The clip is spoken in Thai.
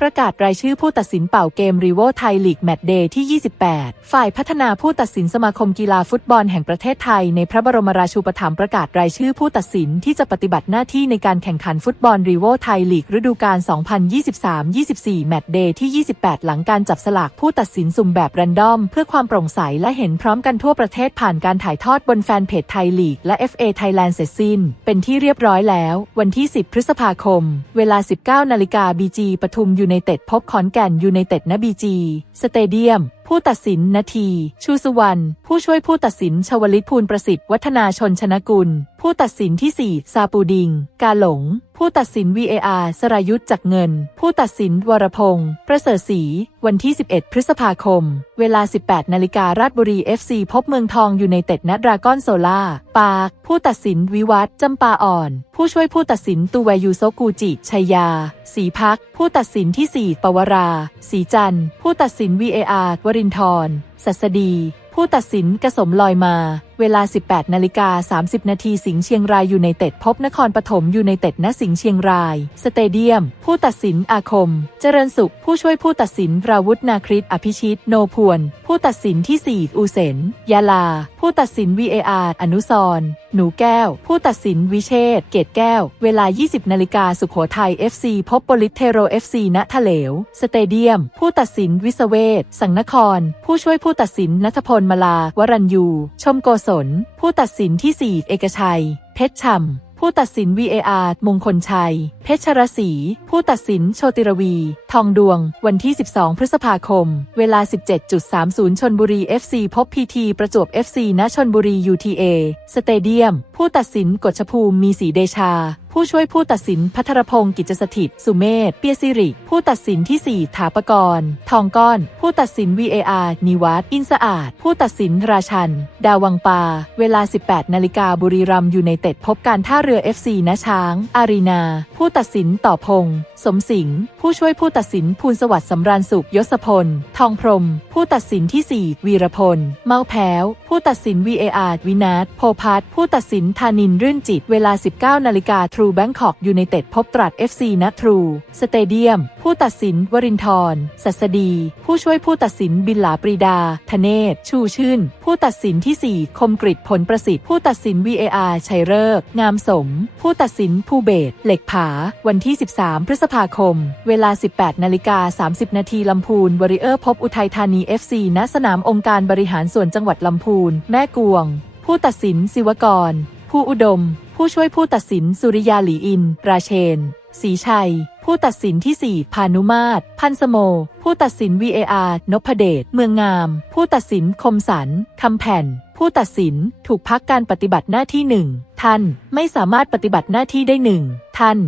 ประกาศรายชื่อผู้ตัดสินเป่าเกมรีโวไทยลีกแมตช์เดย์ที่ 28 ฝ่ายพัฒนาผู้ตัดสินสมาคมกีฬาฟุตบอลแห่งประเทศไทย ในพระบรมราชูปถัมภ์ประกาศรายชื่อผู้ตัดสินที่จะปฏิบัติหน้าที่ในการแข่งขันฟุตบอลรีโวไทยลีกฤดูกาล 2023-24 แมตช์เดย์ที่ 28 หลังการจับสลากผู้ตัดสินสุ่มแบบแรนดอม เพื่อความโปร่งใสและเห็นพร้อมกันทั่วประเทศผ่านการถ่ายทอดบนแฟนเพจไทยลีกและ FA Thailand เสร็จสิ้น เป็นที่เรียบร้อยแล้ว วันที่ 10 พฤษภาคม เวลา 19 นาฬิกาบีจีปทุมยูไนเต็ดพบขอนแก่นยูไนเต็ดณบีจีสเตเดียม ผู้ตัดสินนาที ชูสุวรรณ ผู้ช่วยผู้ตัดสินชวลิตภูลประสิทธิ์วัฒนาชนชนกุล ผู้ตัดสินที่ 4 ซาปูดิง กาหลง ผู้ตัดสิน VAR สรายุทธจักเงิน ผู้ตัดสินวรพงศ์ประเสริฐศรี วันที่ 11 พฤษภาคม เวลา 18 นาฬิการาชบุรี FC พบเมืองทองอยูไนเต็ดณดรากอนโซล่า ปาร์ค ผู้ตัดสินวิวัฒน์จำปาอ่อน ผู้ช่วยผู้ตัดสินตูแวยูโซกูจิชัยยา สีพัก ผู้ตัดสินที่ 4 ปวรา สีจันทร์ ผู้ตัดสิน VAR วรินทร์สัสดี ผู้ตัดสินกระสมลอยมา เวลา 18นาฬิกา30 นาทีสิงห์เชียงรายยูไนเต็ดพบนครปฐมยูไนเต็ดณสิงห์เชียงราย สเตเดียม ผู้ตัดสินอาคม เจริญสุข ผู้ช่วยผู้ตัดสินราวุธนาคริตอภิชิต โนพวน ผู้ตัดสินที่ 4อูเซนยาลา ผู้ตัดสิน VAR อนุสรหนูแก้ว ผู้ตัดสินวิเชษเกตแก้ว เวลา 20นาฬิกาสุขโขทัย FC พบโปลิสเทโร FC ณทะเลว สเตเดียม ผู้ตัดสินวิสเวศสังนคร ผู้ช่วยผู้ตัดสินนัทพลมาลาวรัญยู ชมโกศน ผู้ตัดสินที่ 4 เอกชัย เพชรชำผู้ตัดสิน VAR มงคลชัย เพชรศรีผู้ตัดสินโชติรวี ทองดวง วันที่ 12 พฤษภาคม เวลา 17.30 ชนบุรี FC พบ PT ประจวบ FC ณชนบุรี UTA สเตเดียม ผู้ตัดสินกฎชภูมิมีสีเดชาผู้ช่วยผู้ตัดสินพัทรพงศ์กิจสถิตสุเมธเปียสิริ ผู้ตัดสินที่ 4 ถาปกรณ์ทองก้อน ผู้ตัดสิน VAR นิวัตอินสะอาด ผู้ตัดสินราชัน ดาวังปา เวลา 18 นาฬิกาบุรีรัมย์ยูไนเต็ดพบการท่าเรือ FC ณช้าง อารีนา ผู้ตัดสินต่อพงศ์ สมสิงห์ผู้ช่วยผู้ตัดสินภูลสวัสดิ์สำราญสุขยศพล ทองพรม ผู้ตัดสินที่ 4 วีรพล เมาแพ้ว ผู้ตัดสิน VAR วินาศโพพัทผู้ตัดสินธานินรื่นจิต เวลา 19 นาฬิกาทรูแบงคอกยูไนเต็ดพบตรัส FC ณทรูสเตเดียม ผู้ตัดสินวรินทร์สัสดี ผู้ช่วยผู้ตัดสินบินหลาปรีดา ธเนศ ชูชื่น ผู้ตัดสินที่ 4 คมกริผลประสิทธิ์ ผู้ตัดสิน VAR ชัยเริกงามสม ผู้ตัดสินภูเบศเหล็กผา วันที่ 13 พฤษภาคม เวลา 18 นาฬิกา 30 นาทีลำพูนวอริเออร์พบอุทัยธานี FC ณ สนามองค์การบริหารส่วนจังหวัดลำพูน แม่กวง ผู้ตัดสินศิวกร ผู้อุดม ผู้ช่วยผู้ตัดสินสุริยาหลีอิน ราเชนศรีชัย ผู้ตัดสินที่ 4 พานุมาตร พันสโม ผู้ตัดสิน VAR นพเดช เมืองงาม ผู้ตัดสินคมสันคำแผ่น ผู้ตัดสินถูกพักการปฏิบัติหน้าที่หนึ่ง ท่านไม่สามารถปฏิบัติหน้าที่ได้หนึ่ง ท่าน